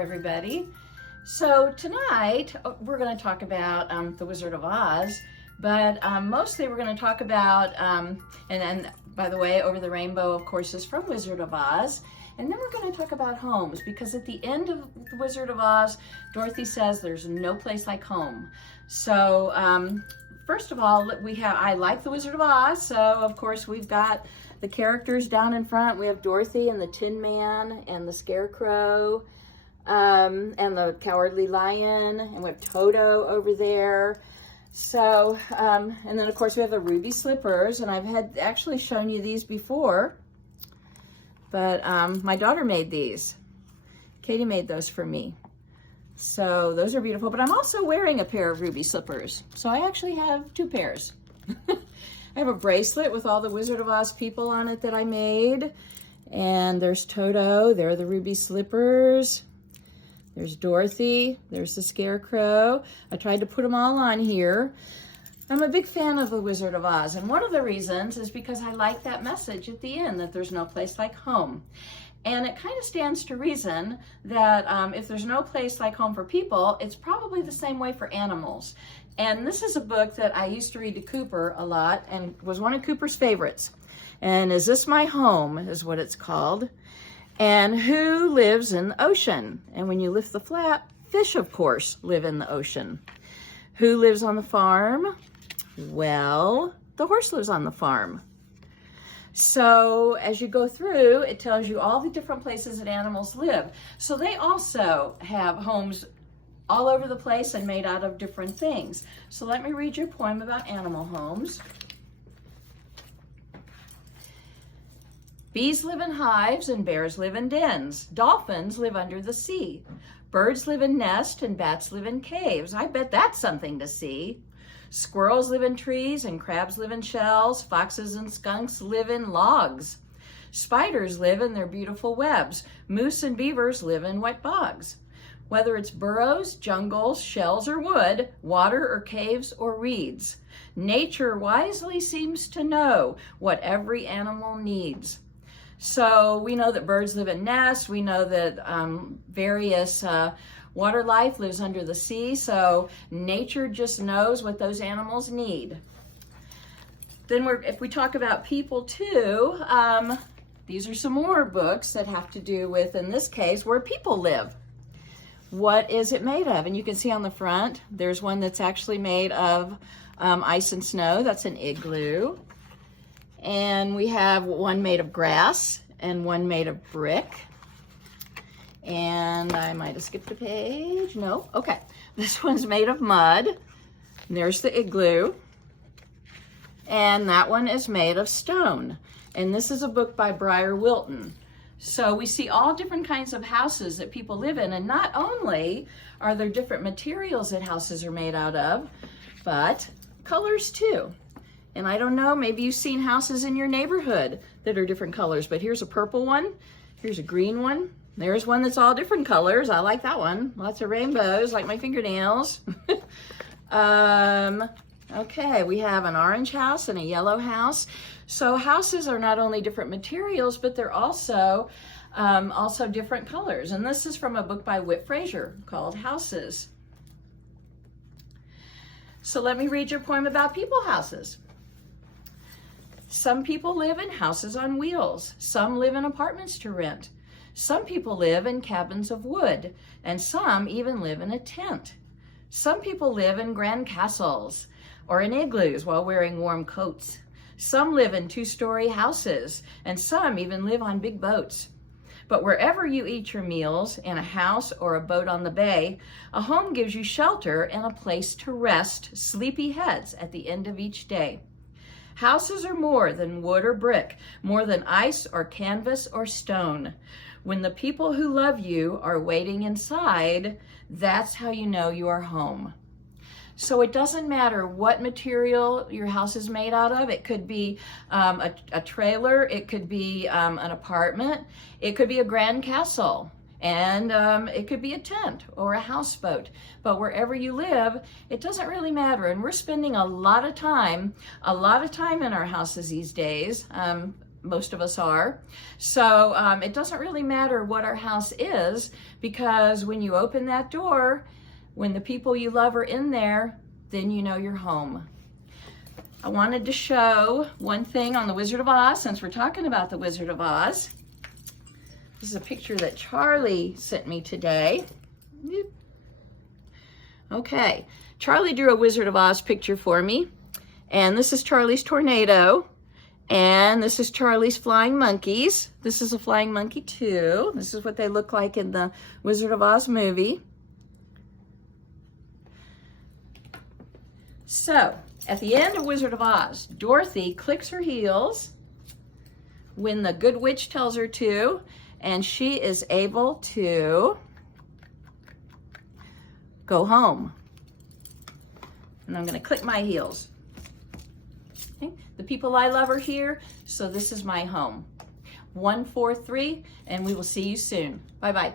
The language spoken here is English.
everybody. So tonight we're going to talk about The Wizard of Oz, but mostly we're going to talk about, and by the way, Over the Rainbow, of course, is from Wizard of Oz. And then we're going to talk about homes, because at the end of The Wizard of Oz, Dorothy says there's no place like home. So first of all, I like The Wizard of Oz, so of course we've got the characters down in front. We have Dorothy and the Tin Man and the Scarecrow and the Cowardly Lion, and we have Toto over there. So, and then of course we have the Ruby Slippers, and I've actually shown you these before, but my daughter made these. Katie made those for me. So those are beautiful, but I'm also wearing a pair of Ruby Slippers. So I actually have two pairs. I have a bracelet with all the Wizard of Oz people on it that I made. And there's Toto, there are the Ruby Slippers. There's Dorothy, there's the Scarecrow. I tried to put them all on here. I'm a big fan of The Wizard of Oz, and one of the reasons is because I like that message at the end, that there's no place like home. And it kind of stands to reason that if there's no place like home for people, it's probably the same way for animals. And this is a book that I used to read to Cooper a lot and was one of Cooper's favorites. And Is This My Home is what it's called. And who lives in the ocean? And when you lift the flap, fish, of course, live in the ocean. Who lives on the farm? Well, the horse lives on the farm. So as you go through, it tells you all the different places that animals live. So they also have homes all over the place and made out of different things. So let me read you a poem about animal homes. Bees live in hives and bears live in dens. Dolphins live under the sea. Birds live in nests and bats live in caves. I bet that's something to see. Squirrels live in trees and crabs live in shells. Foxes and skunks live in logs. Spiders live in their beautiful webs. Moose and beavers live in wet bogs. Whether it's burrows, jungles, shells or wood, water or caves or reeds, nature wisely seems to know what every animal needs. So we know that birds live in nests. We know that various water life lives under the sea. So nature just knows what those animals need. Then if we talk about people too, these are some more books that have to do with, in this case, where people live. What is it made of? And you can see on the front, there's one that's actually made of ice and snow. That's an igloo. And we have one made of grass and one made of brick. And I might have skipped a page. No, okay. This one's made of mud. And there's the igloo. And that one is made of stone. And this is a book by Briar Wilton. So we see all different kinds of houses that people live in. And not only are there different materials that houses are made out of, but colors too. And I don't know, maybe you've seen houses in your neighborhood that are different colors, but here's a purple one, here's a green one, there's one that's all different colors. I like that one. Lots of rainbows, like my fingernails. Okay, we have an orange house and a yellow house. So houses are not only different materials, but they're also different colors. And this is from a book by Whit Fraser called Houses. So let me read you a poem about people houses. Some people live in houses on wheels. Some live in apartments to rent. Some people live in cabins of wood, and some even live in a tent. Some people live in grand castles or in igloos while wearing warm coats. Some live in two-story houses, and some even live on big boats. But wherever you eat your meals, in a house or a boat on the bay, a home gives you shelter and a place to rest sleepy heads at the end of each day. Houses are more than wood or brick, more than ice or canvas or stone. When the people who love you are waiting inside, that's how you know you are home. So it doesn't matter what material your house is made out of. It could be a trailer, it could be an apartment, it could be a grand castle, and it could be a tent or a houseboat. But wherever you live, it doesn't really matter. And we're spending a lot of time in our houses these days. most of us are. So it doesn't really matter what our house is, because when you open that door, when the people you love are in there, then you know you're home. I wanted to show one thing on the Wizard of Oz, since we're talking about the Wizard of Oz. This is a picture that Charlie sent me today. Okay, Charlie drew a Wizard of Oz picture for me. And this is Charlie's tornado. And this is Charlie's flying monkeys. This is a flying monkey too. This is what they look like in the Wizard of Oz movie. So, at the end of Wizard of Oz, Dorothy clicks her heels when the Good Witch tells her to, and she is able to go home. And I'm going to click my heels. Okay. The people I love are here, so this is my home. 1, 4, 3, and we will see you soon. Bye-bye.